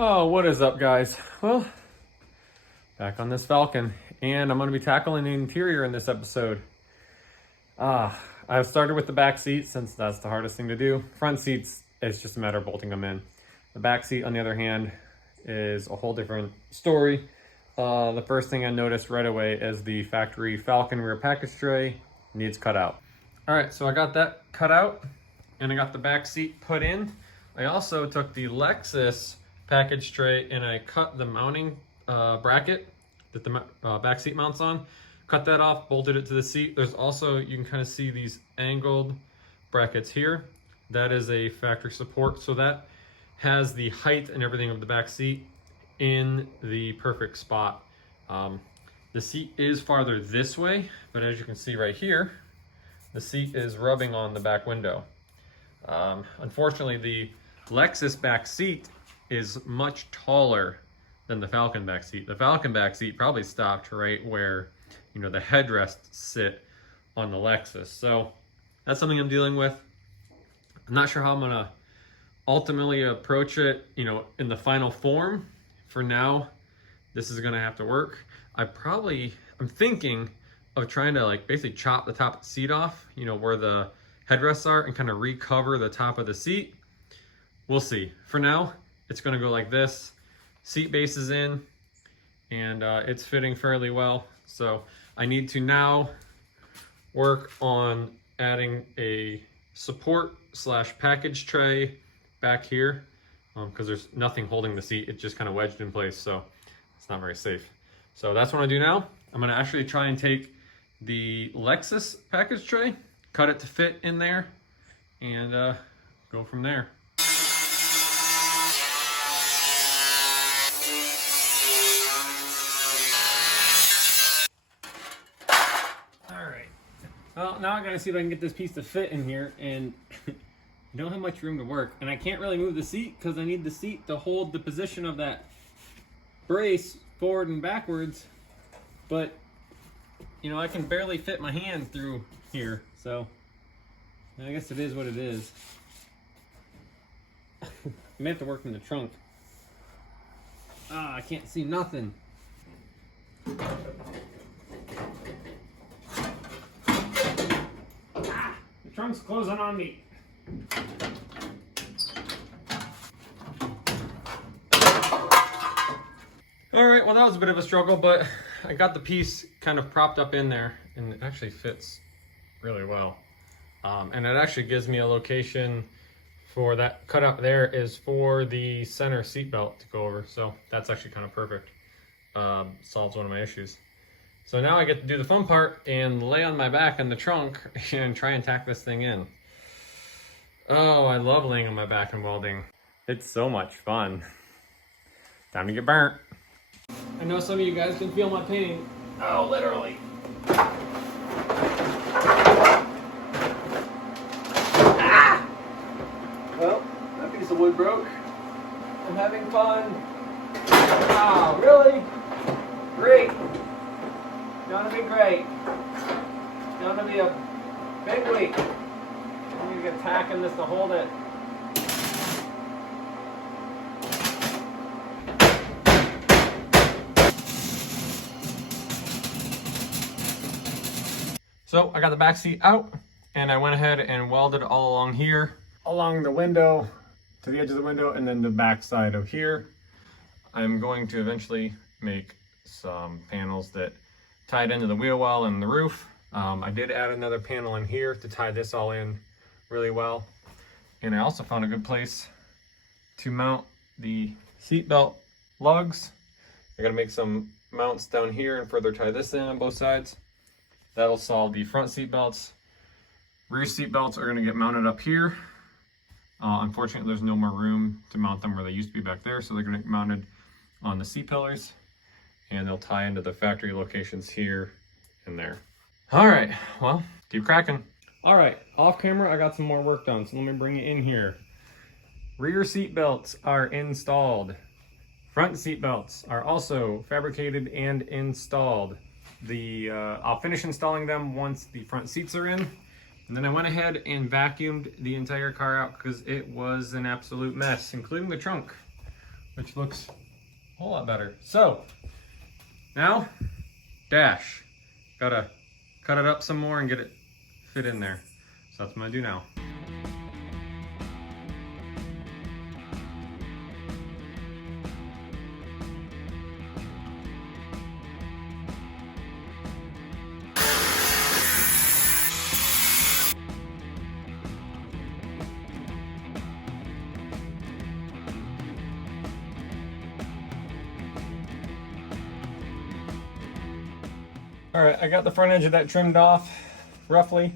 Oh, what is up, guys? Well, back on this Falcon, and I'm going to be tackling the interior in this episode. I've started with the back seat since that's the hardest thing to do. Front seats, it's just a matter of bolting them in. The back seat, on the other hand, is a whole different story. The first thing I noticed right away is the factory Falcon rear package tray needs cut out. All right, so I got that cut out, and I got the back seat put in. I also took the Lexus package tray and I cut the mounting bracket that the back seat mounts on. Cut that off, bolted it to the seat. There's also, you can kind of see these angled brackets here. That is a factory support. So that has the height and everything of the back seat in the perfect spot. The seat is farther this way, but as you can see right here, the seat is rubbing on the back window. Unfortunately, the Lexus back seat is much taller than the Falcon back seat. The Falcon back seat probably stopped right where, you know, the headrests sit on the Lexus. So that's something I'm dealing with. I'm not sure how I'm gonna ultimately approach it, you know, in the final form. For now, this is gonna have to work. I'm thinking of trying to like basically chop the top of the seat off, you know, where the headrests are, and kind of recover the top of the seat. We'll see. For now, it's gonna go like this. Seat base is in, and it's fitting fairly well. So I need to now work on adding a support / package tray back here, because there's nothing holding the seat. It's just kind of wedged in place, so it's not very safe. So that's what I do now. I'm gonna actually try and take the Lexus package tray, cut it to fit in there, and go from there. Well, now I gotta see if I can get this piece to fit in here, and I don't have much room to work. And I can't really move the seat because I need the seat to hold the position of that brace forward and backwards. But, you know, I can barely fit my hand through here, so I guess it is what it is. I may have to work in the trunk. I can't see nothing. The trunk's closing on me. All right, well, that was a bit of a struggle, but I got the piece kind of propped up in there, and it actually fits really well. And it actually gives me a location for that cut up there is for the center seat belt to go over. So that's actually kind of perfect. Solves one of my issues. So now I get to do the fun part and lay on my back in the trunk and try and tack this thing in. Oh, I love laying on my back and welding. It's so much fun. Time to get burnt. I know some of you guys can feel my pain. Oh, literally. Ah! Well, that piece of wood broke. I'm having fun. Ah, really? Great. Gonna be great. Gonna be a big week. I need to get tacking this to hold it. So I got the back seat out, and I went ahead and welded all along here, along the window, to the edge of the window, and then the back side of here. I'm going to eventually make some panels that tie it into the wheel well and the roof. I did add another panel in here to tie this all in really well. And I also found a good place to mount the seatbelt lugs. I gotta make some mounts down here and further tie this in on both sides. That'll solve the front seat belts. Rear seat belts are gonna get mounted up here. Unfortunately, there's no more room to mount them where they used to be back there, so they're gonna get mounted on the seat pillars, and they'll tie into the factory locations here and there. All right, well, keep cracking. All right, off camera, I got some more work done, so let me bring you in here. Rear seat belts are installed. Front seat belts are also fabricated and installed. I'll finish installing them once the front seats are in. And then I went ahead and vacuumed the entire car out because it was an absolute mess, including the trunk. which looks a whole lot better. So now, dash. Gotta cut it up some more and get it fit in there. So that's what I'm gonna do now. All right, I got the front edge of that trimmed off, roughly.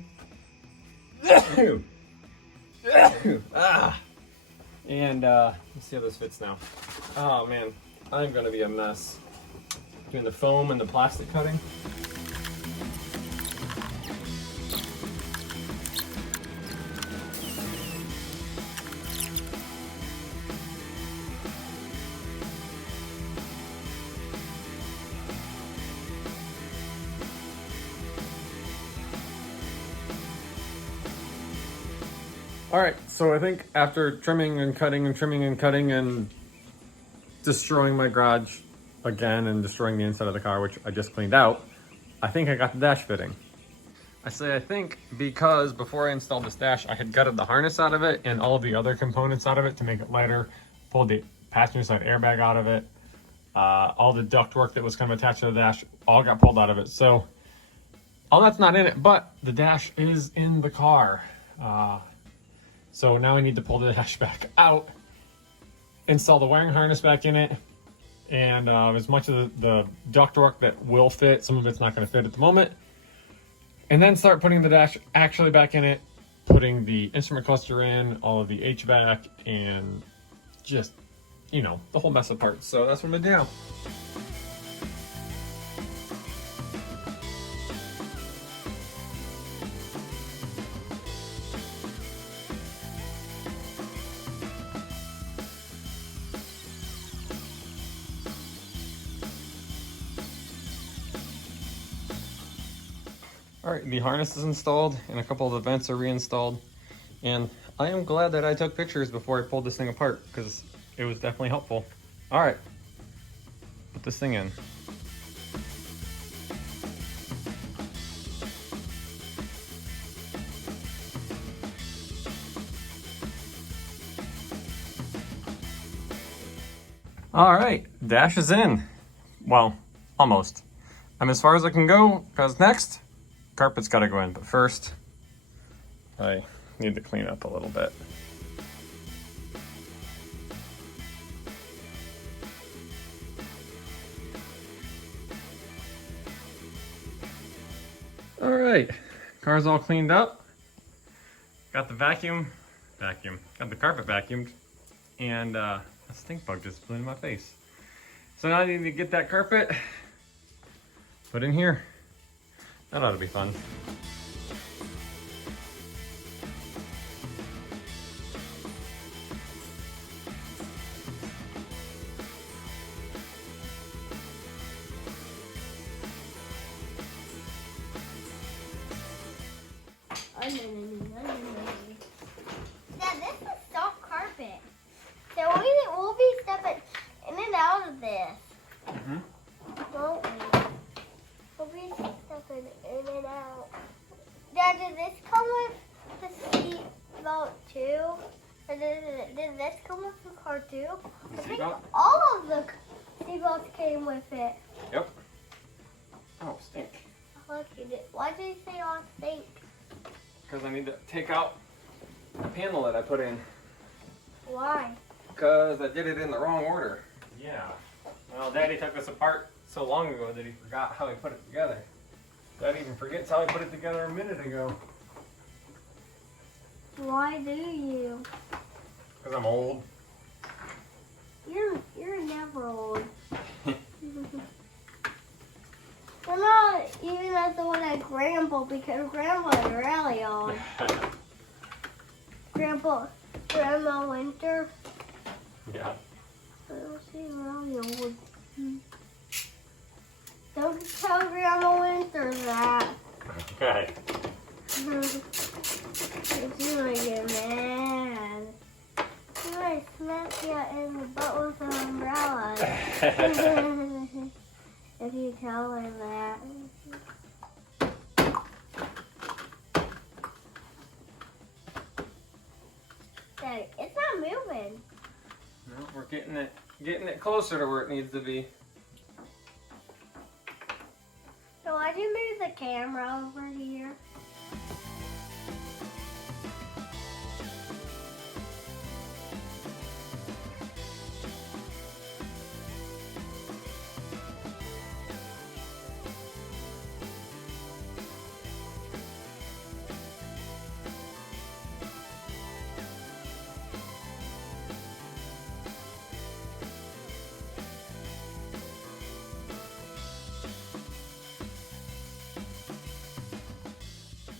And let's see how this fits now. Oh man, I'm gonna be a mess doing the foam and the plastic cutting. All right, so I think after trimming and cutting and trimming and cutting and destroying my garage again and destroying the inside of the car, which I just cleaned out, I think I got the dash fitting. I say I think because before I installed this dash, I had gutted the harness out of it and all of the other components out of it to make it lighter, pulled the passenger side airbag out of it, all the ductwork that was kind of attached to the dash all got pulled out of it. So all that's not in it, but the dash is in the car. So now I need to pull the dash back out, install the wiring harness back in it, and as much of the ductwork that will fit, some of it's not going to fit at the moment, and then start putting the dash actually back in it, putting the instrument cluster in, all of the HVAC, and just, you know, the whole mess of parts. So that's what I'm going to do now. All right, the harness is installed and a couple of the vents are reinstalled. And I am glad that I took pictures before I pulled this thing apart because it was definitely helpful. All right, put this thing in. All right, dash is in. Well, almost. I'm as far as I can go because next, carpet's gotta go in, but first, I need to clean up a little bit. All right, car's all cleaned up. Got the got the carpet vacuumed, and a stink bug just flew in my face. So now I need to get that carpet put in here. That ought to be fun. Dad, this is soft carpet. So we'll be stepping in and out of this. Won't we? We'll be stepping in and out. Dad, did this come with the seat belt too? Or did this come with the car too? I think all of the seat belts came with it. Yep. Oh, stink. Look, why did you say all stink? Because I need to take out the panel that I put in. Why? Because I did it in the wrong order. Yeah. Well, Daddy took this apart so long ago that he forgot how he put it together. Dad even forgets how he put it together a minute ago. Why do you? Because I'm old. You're never old. We're not even as old as Grandpa because Grandpa's really old. Grandma Winter. Yeah. She's really old. Don't tell Grandma Winter that. Okay. She might get mad. She might smack you in the butt with If you tell her that. Daddy, it's not moving. No, we're getting it closer to where it needs to be. So why'd you move the camera over here?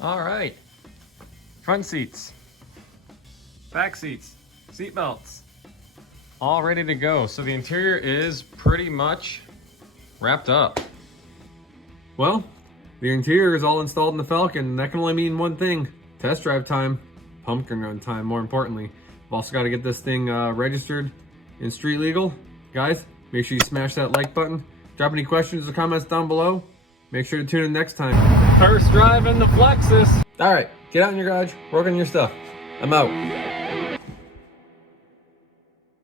All right, front seats, back seats, seat belts, all ready to go. So the interior is pretty much wrapped up. Well, the interior is all installed in the Falcon, and that can only mean one thing: test drive time, pumpkin run time, more importantly. We've also got to get this thing registered and street legal. Guys, make sure you smash that like button. Drop any questions or comments down below. Make sure to tune in next time. First drive in the Flexus. All right, get out in your garage, work on your stuff. I'm out.